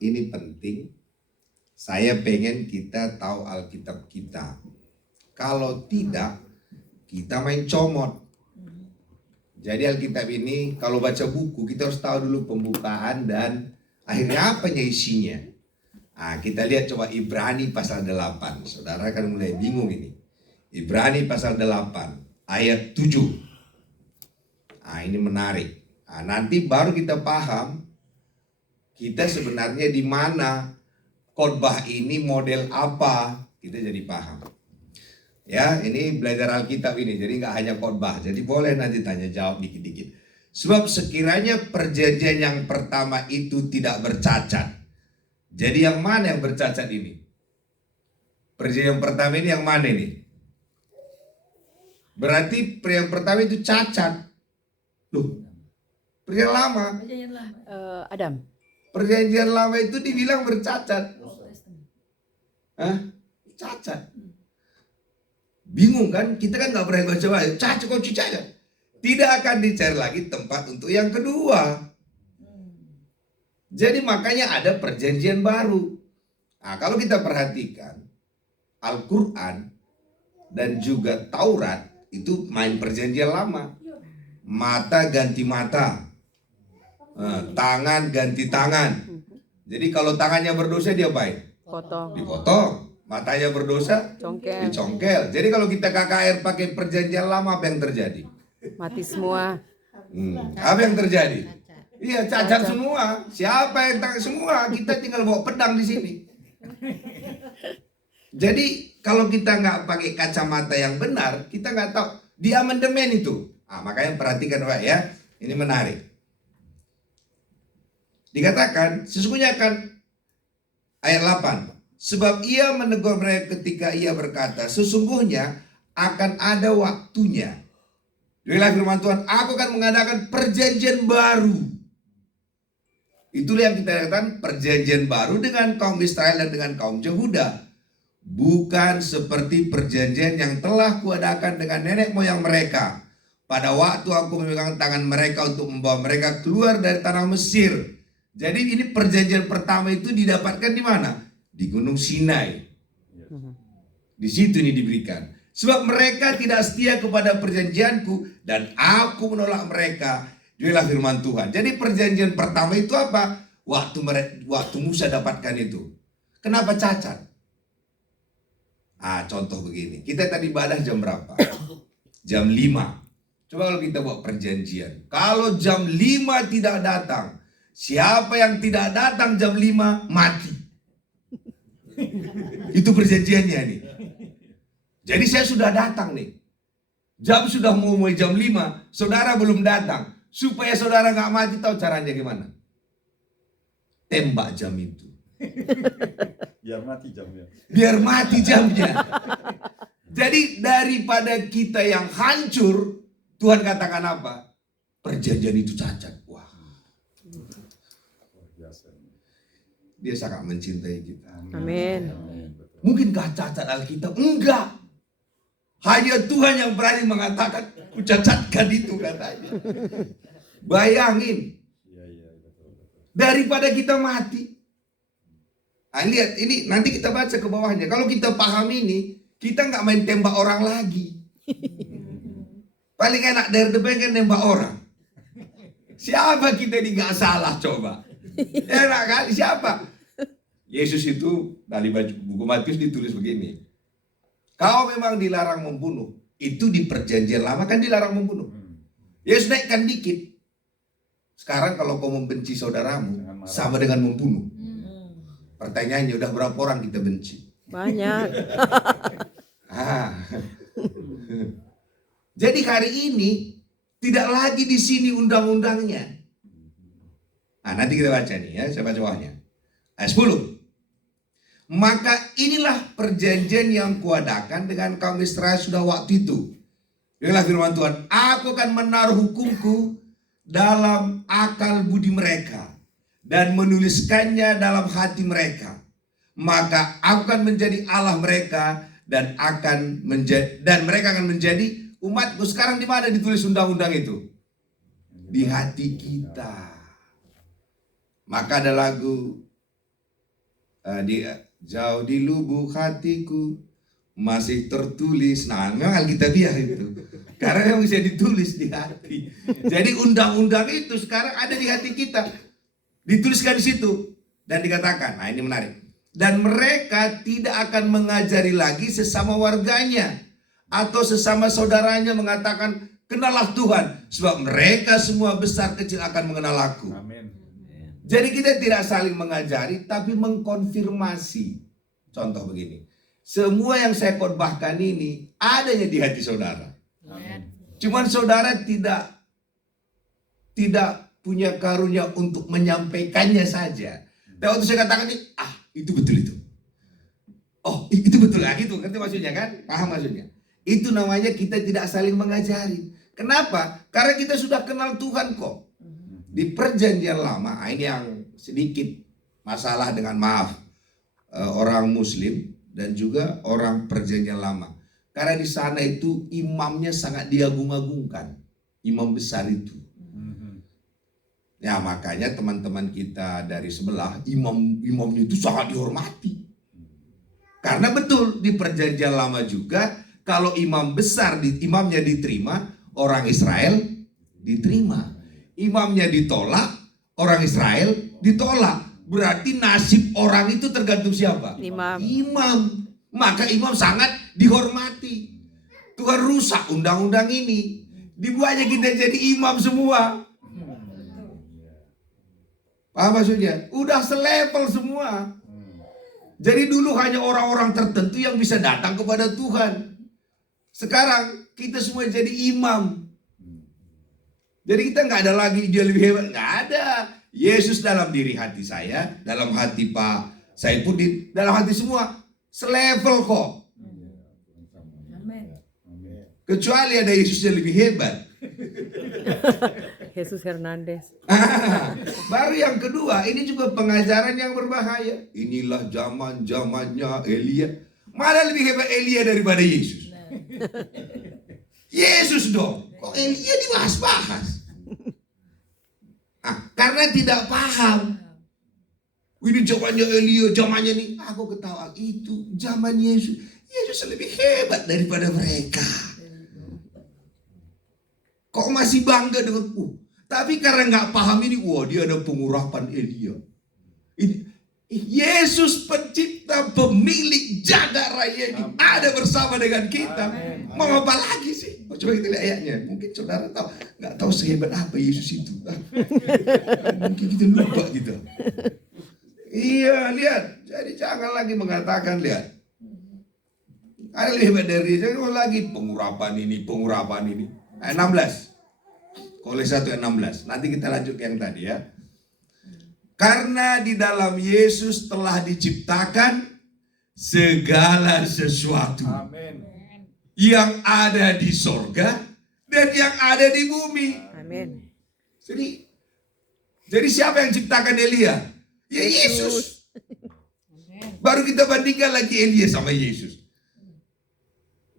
ini penting. Saya pengen kita tahu Alkitab kita. Kalau tidak, kita main comot. Jadi Alkitab ini kalau baca buku kita harus tahu dulu pembukaan dan akhirnya apanya isinya. Kita lihat coba Ibrani pasal 8. Saudara kan mulai bingung ini. Ibrani pasal 8 ayat 7. Ini menarik. Nanti baru kita paham kita sebenarnya di mana, khotbah ini model apa, kita jadi paham. Ya, ini belajar Alkitab ini, jadi nggak hanya khotbah. Jadi boleh nanti tanya jawab dikit-dikit. Sebab sekiranya perjanjian yang pertama itu tidak bercacat. Jadi yang mana yang bercacat ini? Perjanjian yang pertama ini yang mana ini? Berarti yang pertama itu cacat. Loh, perjanjian lama. Adam. Perjanjian lama itu dibilang bercacat. Cacat. Bingung kan? Kita kan nggak pernah baca cacat kok cacat. Tidak akan dicari lagi tempat untuk yang kedua. Jadi makanya ada perjanjian baru. Kalau kita perhatikan Al-Quran dan juga Taurat itu main perjanjian lama. Mata ganti mata, tangan ganti tangan. Jadi kalau tangannya berdosa dia baik, dipotong. Matanya berdosa, dicongkel. Jadi kalau kita KKR pakai perjanjian lama, apa yang terjadi? Mati semua. Apa yang terjadi? Iya, cacat semua. Siapa yang tangan semua? Kita tinggal bawa pedang di sini. Jadi kalau kita nggak pakai kacamata yang benar, kita nggak tahu di amandemen itu. Makanya perhatikan Pak ya, ini menarik. Dikatakan sesungguhnya kan ayat 8. Sebab ia menegur mereka ketika ia berkata, sesungguhnya akan ada waktunya. Demikianlah firman Tuhan, aku akan mengadakan perjanjian baru. Itulah yang kita katakan perjanjian baru dengan kaum Israel dan dengan kaum Yehuda. Bukan seperti perjanjian yang telah kuadakan dengan nenek moyang mereka. Pada waktu aku memegang tangan mereka untuk membawa mereka keluar dari tanah Mesir. Jadi ini perjanjian pertama itu didapatkan di mana? Di Gunung Sinai. Di situ ini diberikan. Sebab mereka tidak setia kepada perjanjianku dan aku menolak mereka. Inilah firman Tuhan. Jadi perjanjian pertama itu apa? Waktu Musa dapatkan itu. Kenapa cacat? Contoh begini. Kita tadi ibadah jam berapa? Jam 5. Coba kalau kita buat perjanjian. Kalau jam 5 tidak datang, siapa yang tidak datang jam 5 mati. Itu perjanjiannya nih. Jadi saya sudah datang nih. Jam sudah mau mulai jam 5, saudara belum datang. Supaya saudara gak mati, tahu caranya gimana? Tembak jam itu. Biar mati jamnya. Biar mati jamnya. Jadi daripada kita yang hancur, Tuhan katakan apa? Perjanjian itu cacat. Wah. Dia sangat mencintai kita. Amin. Mungkin gak cacat Alkitab? Enggak. Hanya Tuhan yang berani mengatakan, ku cacatkan itu katanya. Bayangin. Daripada kita mati. Lihat, ini nanti kita baca ke bawahnya. Kalau kita paham ini, kita gak main tembak orang lagi. Paling enak dari depan kan nembak orang. Siapa kita ini gak salah coba? Enak kali siapa? Yesus itu dari buku Matius ditulis begini. Kau memang dilarang membunuh. Itu di perjanjian lama kan dilarang membunuh. Yesus naikkan dikit. Sekarang kalau kau membenci saudaramu sama dengan membunuh. Pertanyaannya udah berapa orang kita benci? Banyak. Jadi hari ini tidak lagi di sini undang-undangnya. Nanti kita baca nih ya, saya baca bawahnya. Ayat 10. Maka inilah perjanjian yang kuadakan dengan kaum Israel sudah waktu itu. Inilah firman Tuhan, aku akan menaruh hukumku dalam akal budi mereka dan menuliskannya dalam hati mereka. Maka aku akan menjadi Allah mereka dan mereka akan menjadi umatku. Sekarang di mana ditulis undang-undang itu? Di hati kita. Maka ada lagu, Jauh di lubuk hatiku masih tertulis. Nah, memang Alkitabiah itu. Karena yang bisa ditulis di hati. Jadi undang-undang itu sekarang ada di hati kita. Dituliskan di situ. Dan dikatakan, nah ini menarik. Dan mereka tidak akan mengajari lagi sesama warganya. Atau sesama saudaranya mengatakan, kenallah Tuhan. Sebab mereka semua besar kecil akan mengenal aku. Amin. Jadi kita tidak saling mengajari, tapi mengkonfirmasi. Contoh begini. Semua yang saya khotbahkan ini adanya di hati saudara. Cuman saudara tidak punya karunia untuk menyampaikannya saja. Dan waktu saya katakan ini, itu betul itu. Oh, itu betul lah gitu. Ngerti maksudnya kan? Paham maksudnya? Itu namanya kita tidak saling mengajari. Kenapa? Karena kita sudah kenal Tuhan kok. Di perjanjian lama, ini yang sedikit masalah dengan orang Muslim dan juga orang perjanjian lama. Karena di sana itu imamnya sangat diagung-agungkan, imam besar itu. Ya makanya teman-teman kita dari sebelah imamnya itu sangat dihormati. Karena betul di perjanjian lama juga kalau imam besar imamnya diterima, orang Israel diterima. Imamnya ditolak, orang Israel ditolak. Berarti nasib orang itu tergantung siapa? Imam. Maka imam sangat dihormati. Tuhan rusak undang-undang ini. Dibuatnya kita jadi imam semua. Paham maksudnya? Udah selevel semua. Jadi dulu hanya orang-orang tertentu yang bisa datang kepada Tuhan. Sekarang kita semua jadi imam. Jadi kita nggak ada lagi dia lebih hebat. Nggak ada. Yesus dalam diri hati saya, dalam hati Pak Saifuddin, dalam hati semua. Selevel kok. Kecuali ada Yesus yang lebih hebat. Jesus Hernandez. Baru yang kedua, ini juga pengajaran yang berbahaya. Inilah zaman-zamannya Elia. Mana lebih hebat Elia daripada Yesus? Yesus dong. Kok Elia dibahas-bahas? Karena tidak paham. Ini zamannya Elia, zamannya nih. Aku ketawa, itu zaman Yesus. Yesus lebih hebat daripada mereka. Kok masih bangga dengan tapi karena nggak paham ini, dia ada pengurapan Elia. Yesus pencipta, pemilik jagat raya ini ada bersama dengan kita. Mau apa lagi sih? Coba kita lihat ayatnya. Mungkin saudara nggak tahu sehebat apa Yesus itu. Mungkin kita lupa gitu. Iya, lihat. Jadi jangan lagi mengatakan, lihat. Ada lebih hebat dari dia. Jangan lagi pengurapan ini. Ayat 16. Kolose 1 ayat 16. Nanti kita lanjut ke yang tadi ya. Karena di dalam Yesus telah diciptakan segala sesuatu. Amin. Yang ada di sorga dan yang ada di bumi. Amin. Jadi siapa yang ciptakan Elia? Ya Yesus. Baru kita bandingkan lagi Elia sama Yesus.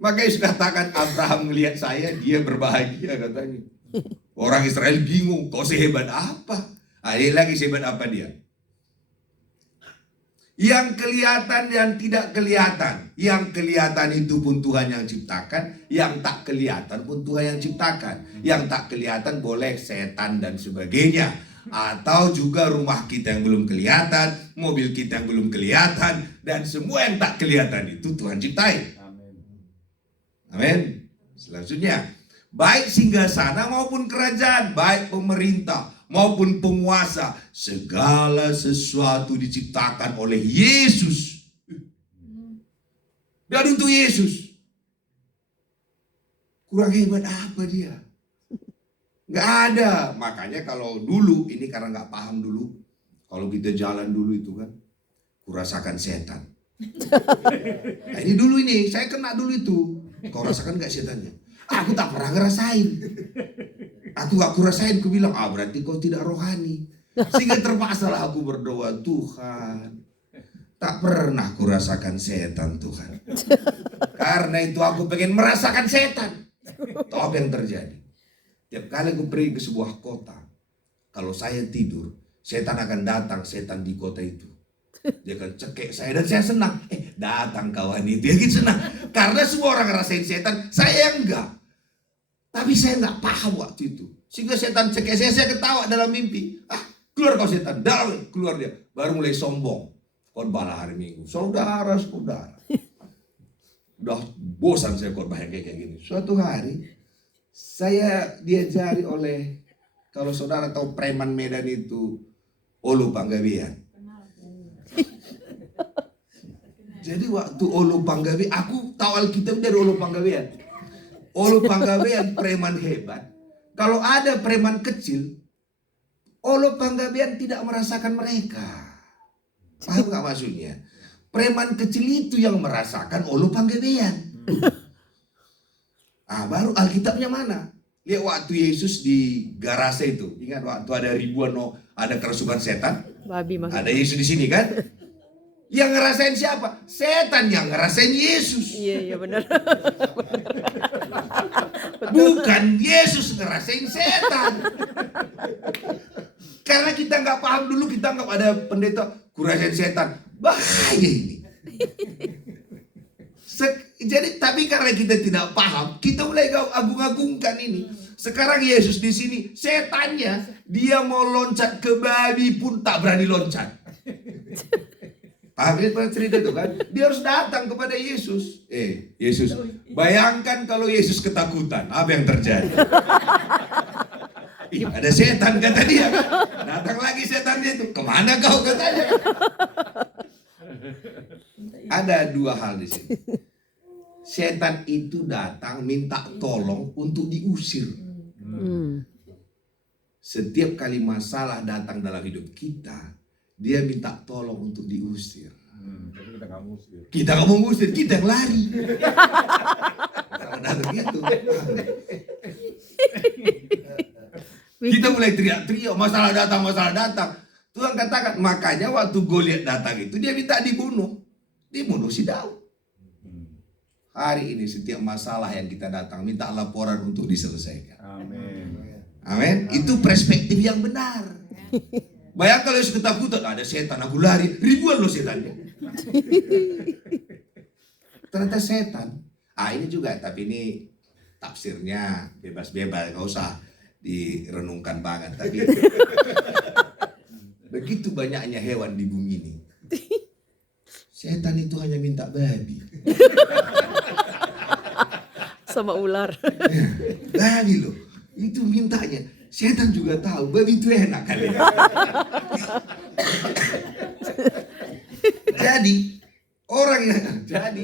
Makanya sudah katakan Abraham melihat saya, dia berbahagia katanya. Orang Israel bingung, kok sehebat apa? Ini lagi sehebat apa dia? Yang kelihatan dan tidak kelihatan. Yang kelihatan itu pun Tuhan yang ciptakan. Yang tak kelihatan pun Tuhan yang ciptakan. Yang tak kelihatan boleh setan dan sebagainya. Atau juga rumah kita yang belum kelihatan, mobil kita yang belum kelihatan, dan semua yang tak kelihatan itu Tuhan ciptain. Amin. Selanjutnya, baik singgasana maupun kerajaan, baik pemerintah maupun penguasa, segala sesuatu diciptakan oleh Yesus dan untuk Yesus. Kurang hebat apa dia? Nggak ada. Makanya kalau dulu, ini karena nggak paham dulu, kalau kita jalan dulu itu kan, kurasakan setan. Nah ini dulu ini, saya kena dulu itu. Kau rasakan nggak setannya? Aku tak pernah ngerasain. Aku gak kurasain, aku bilang, berarti kau tidak rohani. Sehingga terpaksa lah aku berdoa, Tuhan, tak pernah kurasakan setan Tuhan. Karena itu aku pengen merasakan setan. Tahu apa yang terjadi? Tiap kali aku pergi ke sebuah kota, kalau saya tidur, setan akan datang, setan di kota itu. Dia akan cekek saya dan saya senang. Datang kawan itu, ya gitu senang. Karena semua orang ngerasain setan, saya enggak. Tapi saya enggak paham waktu itu. Sehingga setan cekek saya ketawa dalam mimpi. Keluar kau setan, dalam keluar dia. Baru mulai sombong. Khotbah hari Minggu. Saudara-saudara. Udah bosan saya khotbah kayak gini. Suatu hari saya diajari oleh, kalau saudara tahu preman Medan itu Olu Panggabean. Jadi waktu Olu Panggabean, aku tahu Alkitab dari Olu Panggabean. Olu Panggabean preman hebat. Kalau ada preman kecil, Olu Panggabean tidak merasakan mereka. Paham gak maksudnya? Preman kecil itu yang merasakan Olu Panggabean. Baru Alkitabnya mana? Lihat waktu Yesus di garase itu. Ingat waktu ada ribuan ada kerasukan setan. Babi maksudnya. Ada Yesus di sini kan? Yang ngerasain siapa? Setan yang ngerasain Yesus. Iya benar. Bukan Yesus ngerasain setan. Karena kita nggak paham dulu, kita nggak ada pendeta kurasain setan. Bahaya ini. Jadi tapi karena kita tidak paham, kita mulai agung-agungkan ini. Sekarang Yesus di sini, setannya dia mau loncat ke babi pun tak berani loncat. Paham cerita itu kan? Dia harus datang kepada Yesus. Yesus, bayangkan kalau Yesus ketakutan, apa yang terjadi? Ada setan kata dia. Datang lagi setan itu. Kemana kau katanya? Ada dua hal di sini. Setan itu datang minta tolong untuk diusir. Setiap kali masalah datang dalam hidup kita, dia minta tolong untuk diusir. Tapi kita nggak ngusir. Kita nggak mau ngusir, kita yang lari. Kalau datang gitu, kita mulai teriak-teriak, masalah datang. Tuhan katakan, makanya waktu Goliat datang itu dia minta dibunuh si Daud. Hari ini setiap masalah yang kita datang minta laporan untuk diselesaikan. Amin. Itu perspektif yang benar. Bayangkan kalau ketakutan ada setan, aku lari, ribuan loh setannya. Ternyata setan. Ini juga, tapi ini tafsirnya bebas-bebas, nggak usah direnungkan banget. Tapi begitu banyaknya hewan di bumi ini, setan itu hanya minta babi. Sama ular. Babi loh, itu mintanya. Setan juga tahu babi itu enak kali. Jadi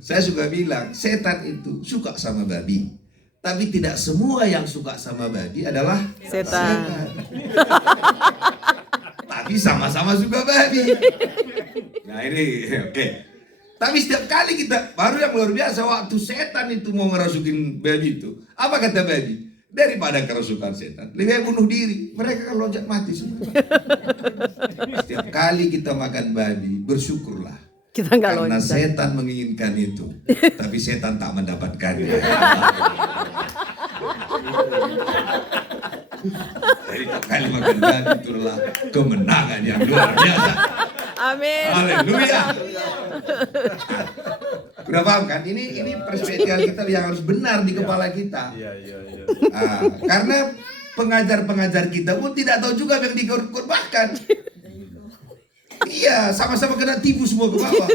saya suka bilang setan itu suka sama babi, tapi tidak semua yang suka sama babi adalah Setan. Tapi sama-sama suka babi. Nah ini oke. Tapi setiap kali kita, baru yang luar biasa waktu setan itu mau ngerasukin babi itu, apa kata babi? Daripada kerasukan setan, lebih baik bunuh diri. Mereka kan loncat mati semua. Setiap kali kita makan babi, bersyukurlah. Kita nggak Karena loncat. setan menginginkan itu, tapi setan tak mendapatkannya. Jadi setiap kali makan babi itulah kemenangan yang luar biasa. Amin. Haleluya. Udah paham kan? Ini perspektif kita yang harus benar di kepala kita. Iya. Karena pengajar-pengajar kita pun tidak tahu juga apa yang dikorbankan. Iya, sama-sama kena tipu semua ke bawah.